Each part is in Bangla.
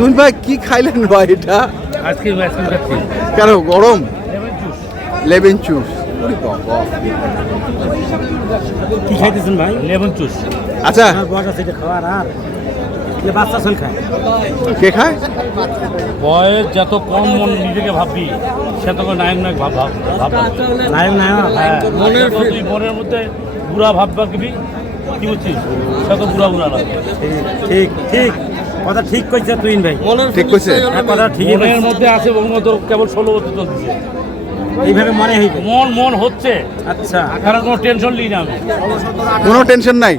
তুমি ভাই কি খাইলেন ভাই এটা? আজকে আইসক্রিম খাচ্ছি। কেন গরম? Lemon juice. কি খাইতেছেন ভাই? Lemon juice. আচ্ছা বয়স আছে এটা খাওয়ার আর যে বাচ্চা ছেলে খায়। কে খায়? বয়স যত কম মন নিজেকে ভাববি সে তখন নায়ক নায়ক ভাব নায়ক নায়ক তুই মনের মধ্যে বুড়া ভাব ভাববি কি বুঝছিস সে তো বুড়া বুড়া লাগে। ঠিক ঠিক কথা ঠিক কইছে তুই ভাই। ঠিক কইছে? কথা ঠিকই মনের কইছে। মধ্যে আছে ওর মতো কেবল 16 বছর চলছে। এইভাবে মনে হইবে। মন হচ্ছে। আচ্ছা কারণ কোনো টেনশন নিই না আমি। কোনো টেনশন নাই?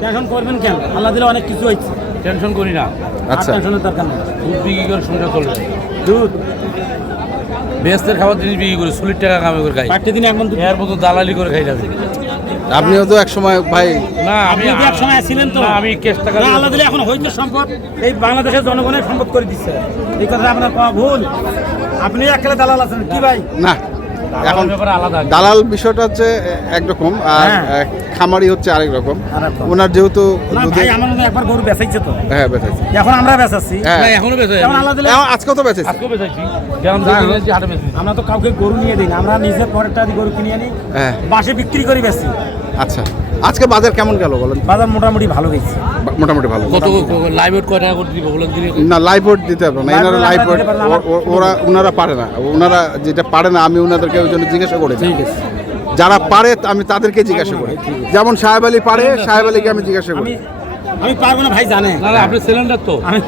টেনশন করবেন কেন? আল্লাহ দিলে অনেক কিছু হচ্ছে। টেনশন করি না। আচ্ছা টেনশনের দরকার নেই। দুধ বিক্রি করে সংসার চলবে। দুধ বেস্তের খাবার জিনিস বিক্রি করে সুলির টাকা কামে করে খাই। পাঁচটা দিনে একদম দুধ। এর মতো দালালি করে খাই যাবে আপনিও তো এক সময় ভাই না আমি আপনি তো এক সময় ছিলেন তো। না, আমি কেস টাকা না, আল্লাহ দিলে এখন হয়তো সম্পদ এই বাংলাদেশের জনগণের সম্পদ করে দিচ্ছে। এই কথা আপনার পাওয়া ভুল। আপনি একলা দালাল আছেন কি ভাই? না এখন ব্যাপারে আলাদা। দালাল বিষয়টা হচ্ছে একরকম আর হ্যাঁ। খামারি হচ্ছে আরেক রকম। আরেক রকম। ওনার যেহেতু না ভাই আমার মনে হয় একবার গরু বেচাইছে তো। হ্যাঁ বেঁচেছে। এখন আমরা বেচাচ্ছি। হ্যাঁ না এখনো বেঁচে এখন আল্লাহ দিলে আজকেও তো বেঁচেছে। আজকেও বেঁচেছি গ্রাম থেকে বেঁচেছি হাটে বেঁচেছি। আমরা তো কাউকে গরু নিয়ে দিই না। আমরা নিজের পরেরটা দিয়ে গরু কিনে আনি হ্যাঁ বাসে বিক্রি করি বেশি। আচ্ছা আজকে বাজার কেমন গেল বলেন? বাজার মোটামুটি ভালো গেছে। মোটামুটি ভালো। কত লাইভ ওয়েট কয় টাকা করে দিব বলেন দিলে না লাইভ ওয়েট দিতে হবে না, এনারা লাইভ ওয়েট ওনারা পারে না, ওনারা যেটা পারে না আমি ওনাদেরকে ওই জন্য জিজ্ঞাসা করেছি। ঠিক আছে। যারা পারে আমি তাদেরকে জিজ্ঞাসা করি, যেমন সাহেব আলী পারে, সাহেব আলীকে আমি জিজ্ঞাসা করি। আমি পারবো না ভাই জানে। না না আপনি সিলিন্ডার তো আমি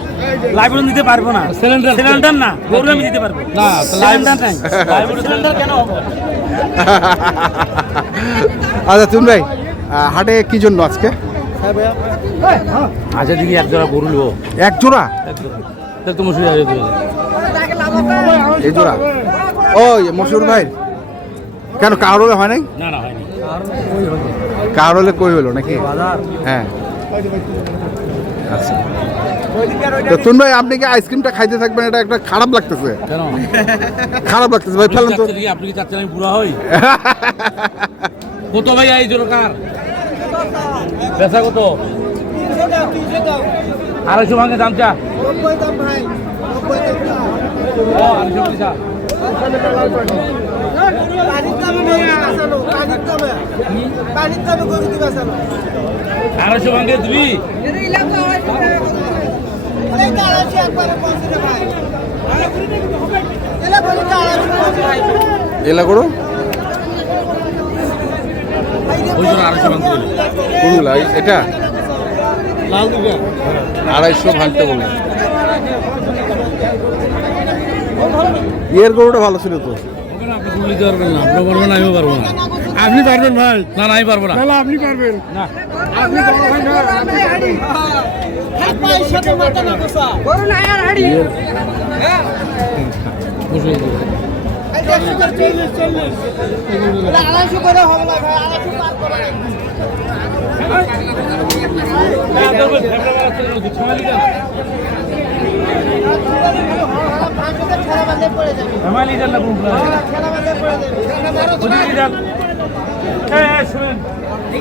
লাইব্রেরি দিতে পারবো না। সিলিন্ডার সিলিন্ডার না গরু আমি দিতে পারবো না সিলিন্ডার নাই। সিলিন্ডার কেন হবো? আচ্ছা তুমি ভাই হাটে কি জন্য আজকে? আচ্ছা দিদি এক জোড়া গরু নেবো। এক জোড়া? দেখ তো মুসুরি আছে এই জোড়া? ও মশুর ভাই কেন কারোলে হয় নাই? না না হয়নি। কারোলে কই হলো নাকি? হ্যাঁ আচ্ছা তো তুন ভাই আপনি কি আইসক্রিমটা খাইতে থাকবেন? এটা একটা খারাপ লাগতেছে। কেন খারাপ লাগতেছে ভাই, ফেলেন তো। আপনি কি চাচ্ছেন আমি বুড়া হই? কত ভাই এই জোড়া কার বেচা কত? 250 ভাঙে দাম চা। ও 250 চা। 250 ভাঙে দিবি? এলা করো ওই জন্য 250 ভাঙতে বলি। কোনগুলা এটা 250 ভাঙতে বললেন। এর গরুটা ভালো ছিল তো। ওখানে আপনি গরু নিতে পারবেন না, আপনিও পারবেন না, আমিও পারবো না। আপনি পারবেন ভাই? না না আমি পারবো না। আপনি পারবেন না আপনি বসে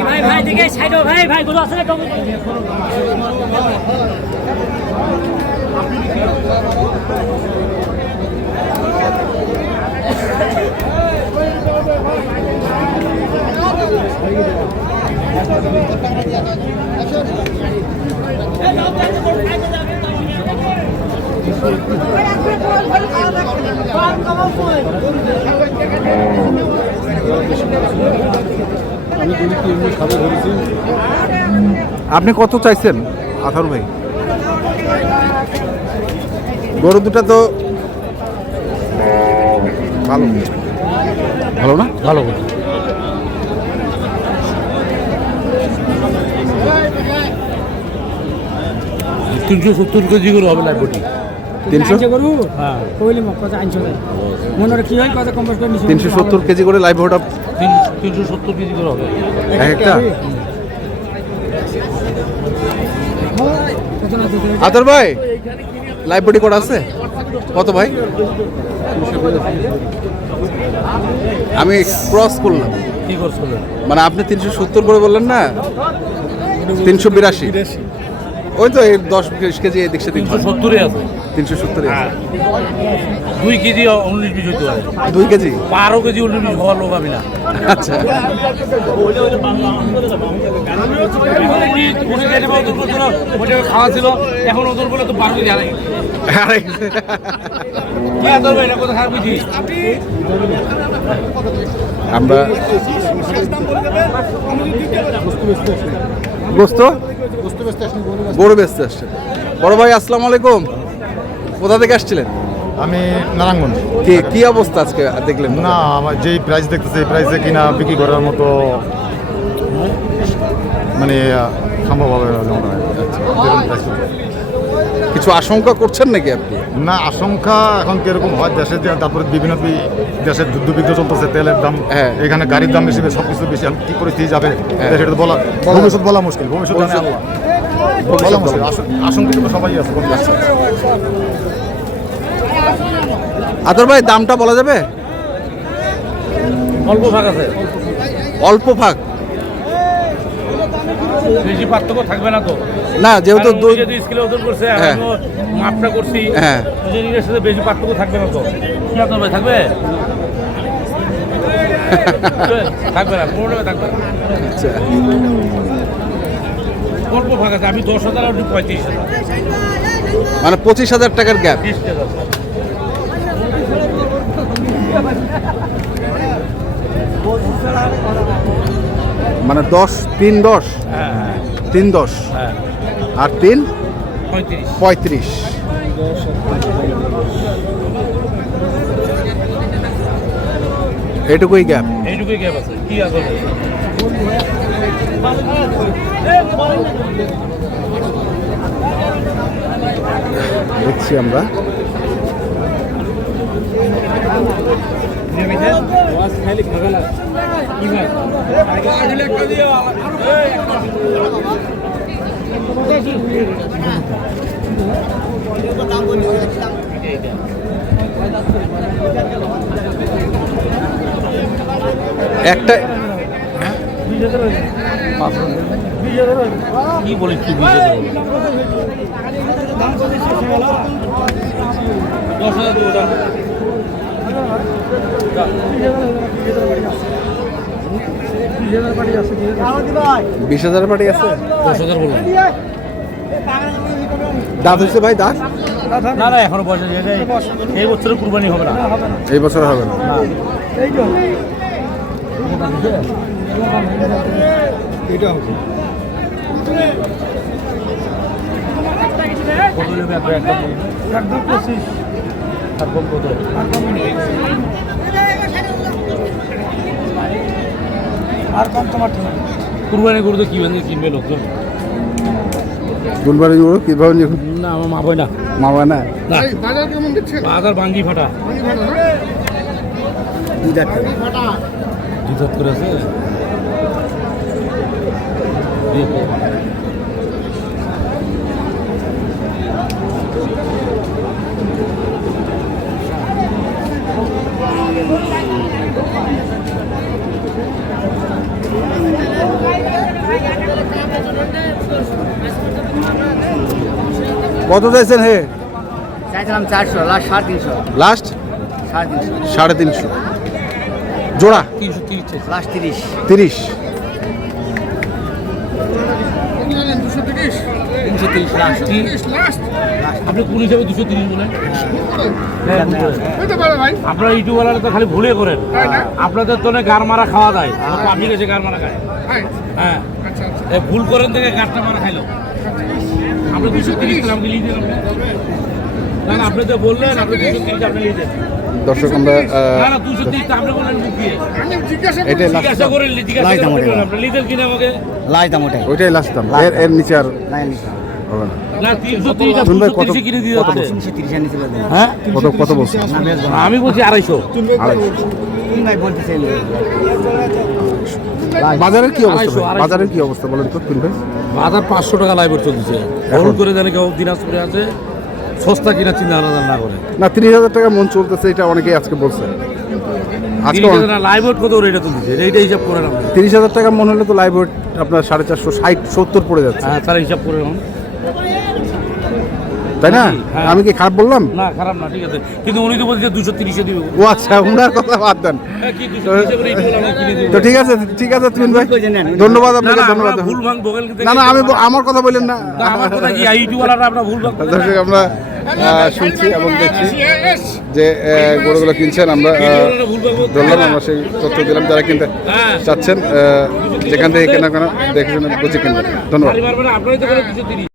ভাই ভাই দিকে সাইড ভাই ভাই গুলো আছে না কম আপনি কত চাইছেন আথার ভাই? গরু দুটা তো ভালো ভালো না? ভালো 370 কেজি করে হবে লাইফটি। 300 গরু হ্যাঁ কইলি মক কথা আনছো ভাই মনে কি হয় কথা কম্পোজ করে নিছি 370 কেজি করে লাইভ ওটা 370 কেজি করে হবে একটা। আতর ভাই লাইভ বডি কোড আছে কত ভাই? আমি ক্রস করলাম। কি করছিল মানে আপনি 370 করে বললেন না? 382 ওই তো এই 10-20 কেজি এদিক সেদিক 370 আছে। 370 হ্যাঁ 2 কেজি 19 পিস হইতে পারে 2 কেজি 12 কেজি 19 পিস হওয়ার লোক আমি না আচ্ছা ওটা খাওয়া ছিল এখন ওদের বলে তো 12 কেজি হারাই আরে হ্যাঁ তোর ভাই এটা কথা খারাপ বুঝি আমরা গোস্ত গরু বেচতে আসছে বড় ভাই আসসালামু আলাইকুম কোথা থেকে আসছিলেন আমি নারায়ণগঞ্জ। কি অবস্থা আজকে দেখলেন না আমার যেই প্রাইস দেখতেছে এই প্রাইসে কিনা বিক্রি করার মতো মানে সম্ভব হবে না মনে হয়। যেরকম price বলছে। কিছু আশঙ্কা করছেন নাকি আপনি না আশঙ্কা এখন কিরকম হয় দেশে যে তারপরে বিভিন্ন দেশের যুদ্ধ বিগ্রহ চলতেছে তেলের দাম হ্যাঁ। এখানে গাড়ির দাম বেশি সব কিছু বেশি এখন কি পরিস্থিতি যাবে সেটা তো বলা ভবিষ্যৎ বলা মুশকিল ভবিষ্যৎ জানে আল্লাহ বলা মুশকিল আশঙ্কিত তো সবাই আছে কোন দেশে। আদর ভাই দামটা বলা যাবে অল্প ভাগ আছে অল্প ভাগ বেশি পার্থক্য থাকবে না তো না যেহেতু কারণ উনি যদি স্কেলে ওজন করছে আর হ্যাঁ। আমিও মাপটা করছি হ্যাঁ। ওই জিনিসের সাথে বেশি পার্থক্য থাকবে না তো কি আপনার ভাই থাকবে থাকবে না কোনোটা থাকবে না আচ্ছা, অল্প ভাগ আছে আমি 10,000 আপনি 35,000 মানে 25,000 টাকার গ্যাপ 20,000 মানে 10 হ্যাঁ 3 হ্যাঁ আর 3 35 35 এটুকুই গ্যাপ এইটুকুই গ্যাপ আছে কি আছে দেখছি আমরা একটা কি বলি কি 10,000 দেবো দাম। 20,000 পাটি আছে 10,000 বললাম দাঁত হচ্ছে ভাই দাঁত না না এখনো পয়সা এই বছরে কুরবানি হবে না এই বছর হবে না কত নেবে একদম একদম 25 একদম কত আর কম তোমার ঠিক আছে। কুরবানি গরু কি বানিয়ে কিনবে লোকজন গুলবাড়ি গরু কিভাবে নিয়ে না আমার মা বই না মারবা না বাজার ভাঙ্গি ফাটা দুধাত করে আছে কত চাইছেন হে চাইছিলাম 400 লাস্ট 350 লাস্ট 350 350 জোড়া 330 লাস্ট 30 30 আপনি কোন হিসাবে 230 বলেন আপনারা ইউটিউবাররা তো খালি ভুলে করেন আপনাদের তো গার মারা খাওয়া যায় আপনি কাছে গার মারা খায় হ্যাঁ ভুল করেন থেকে গারটা মারা খাইলো আমরা 230 আমাকে লিখে দিলাম না না আপনি তো বললেন আপনি 230 আপনি লিখে দর্শক আমরা না না 230 আপনি বললেন মুখিয়ে এটাই লাস্ট জিজ্ঞাসা করেন জিজ্ঞাসা করেন আপনি লিখেন কিনা আমাকে লাই দাম ওটাই ওইটাই লাস্ট দাম এর নিচে আর হবে না না 330 শুন ভাই, কত- 230 কিনে দিয়ে কত যাচ্ছে 330 এর নিচে বলবেন হ্যাঁ কত বলছেন আমি বলছি 250 তুমি ভাই বলতেছেন বাজারের কি অবস্থা ভাই? 250 বাজারের কি অবস্থা বলেন তো কিনবে বাজার 500 টাকা লাইভ চলছে হলুদ করে জানি কেউ দিনাজপুরে আছে সস্তা কিনা চিন্তা ভাবনা না করে না 30,000 টাকা মন চলতেছে এটা অনেকেই আজকে বলছে আজকে লাইভ কত রেটে তুলছে এইটা হিসাব করে নাম 30,000 টাকা মন হলে তো লাইভ ওয়েট আপনার 450 60 70 পড়ে যাচ্ছে হ্যাঁ তার হিসাব করে নাম তাই না? হ্যাঁ। আমি কি খারাপ বললাম? না খারাপ না, ঠিক আছে, কিন্তু উনি তো বলছে 230-এ দিবে। ও আচ্ছা, উনার কথা বাদ দেন। হ্যাঁ, কি 230 করে ইটুয়ালা আমি কিনে দিব। তো ঠিক আছে তুমিন ভাই, ধন্যবাদ না আপনাকে, না, ধন্যবাদ। আমরা ভুল ভাঙ বগল থেকে। না না, আমি আমার কথা বললেন না। না, আমার কথা কি ইটুয়ালাটা আমরা ভুল ভাঙ। দর্শক, আমরা শুনছি এবং দেখছি যে গরুগুলো কিনছেন, আমরা ইটুয়ালাটা ভুল ভাঙ। ধরলাম, আমরা সেই তথ্য দিলাম। যারা কিনতে হ্যাঁ, চাচ্ছেন যেখান থেকে কেনা কেনা দেখে শুনে বুঝে কিনবেন। ধন্যবাদ। গাড়ি মারবে না, আপনারই তো করে 230।